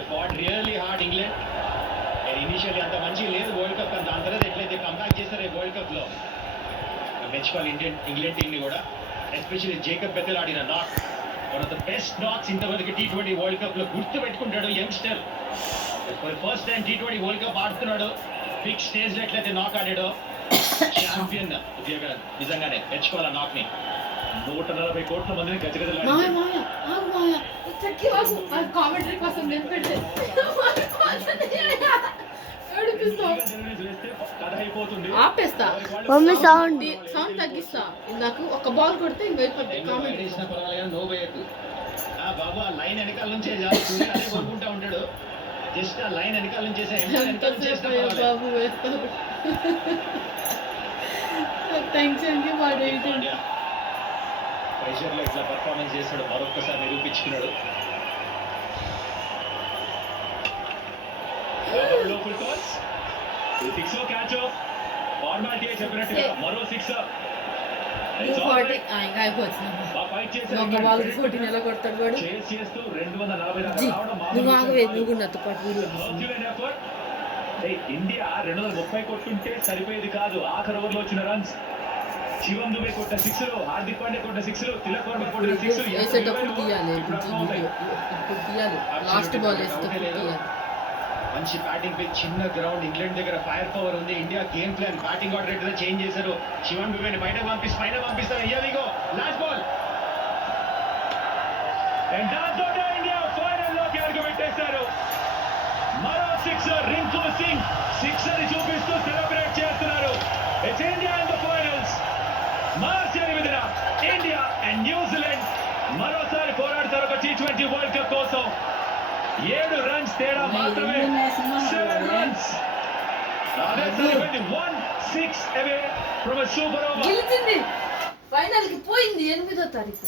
fought really hard England. Initially అంత మంచి లేదు వరల్డ్ కప్ అని దాని తర్వాత ఎట్లయితే కంబ్యాక్ చేశారు ఈ వరల్డ్ కప్ లో మెచ్చుకోవాలి ఇంగ్లాండ్ టీమ్ ని కూడా. ఎస్పెషల్లీ జేకబ్ బెథెల్ ఆడిన నాక్ వన్ ఆఫ్ ద బెస్ట్ నాక్స్ ఇంతవరకు టీ20 వరల్డ్ కప్ లో గుర్తు పెట్టుకుంటాడు youngster. For first time T20 world cup ఆడుతున్నాడు. బిగ్ స్టేజ్ లో ఎట్లయితే నాక్ ఆడాడో ఛాంపియన్ నిజంగానే మెచ్చుకోవాలి నాక్ ని. 140 కోట్ల మందిని గజగజలు కామెంటరీ కోసం నేను పెట్టే ఆపేస్తా సౌండ్ తగ్గిస్తా. నాకు ఒక బాల్ కొడితే బాబు ఆ లైన్ వెనకాల నుంచే కొనుక్కుంటా ఉంటాడు. జస్ట్ ఆ లైన్ వెనకాల నుంచి బాబు వేస్తాడు. ప్రెషర్ లో ఇట్లా పర్ఫార్మెన్స్ చేస్తాడు, మరొక్కసారి నిరూపించుకున్నాడు. మరో సిక్స్ ఇండియా 230 కొట్టుంటే సరిపోయేది కాదు. ఆఖరి ఓవర్లో వచ్చిన రన్స్ శివం దుబే కొట్టిన సిక్స్లు, హార్దిక్ పాండ్యా కొట్టిన సిక్స్లు, తిలక్ వర్మ కొట్టిన సిక్స్లు. మంచి బ్యాటింగ్ పిచ్, చిన్న గ్రౌండ్, ఇంగ్లాండ్ దగ్గర ఫైర్ పవర్ ఉంది. India game plan batting order ఎట్లా చేంజ్ చేశారు. శివం దుబేని బయట పైన పంపిస్తారు. Here we go, last ball and India final లోకి అడుగు పెట్టేశారు. మరో సిక్సర్, రింకు సింగ్ సిక్సర్ చూపిస్తూ సెలబ్రేట్ చేస్తున్నారు. It's India in the finals. మార్చి 8న ఇండియా అండ్ న్యూజిలాండ్ మరోసారి పోరాడతారు ఒక టీ20 వరల్డ్ కప్ కోసం. 7 రన్స్ తేడా మాత్రమే, 7 రన్స్. అదే సరిపోయింది. 1-6 away from a super over. గెలిచింది, ఫైనల్ కి పోయింది 8వ తారీఖు.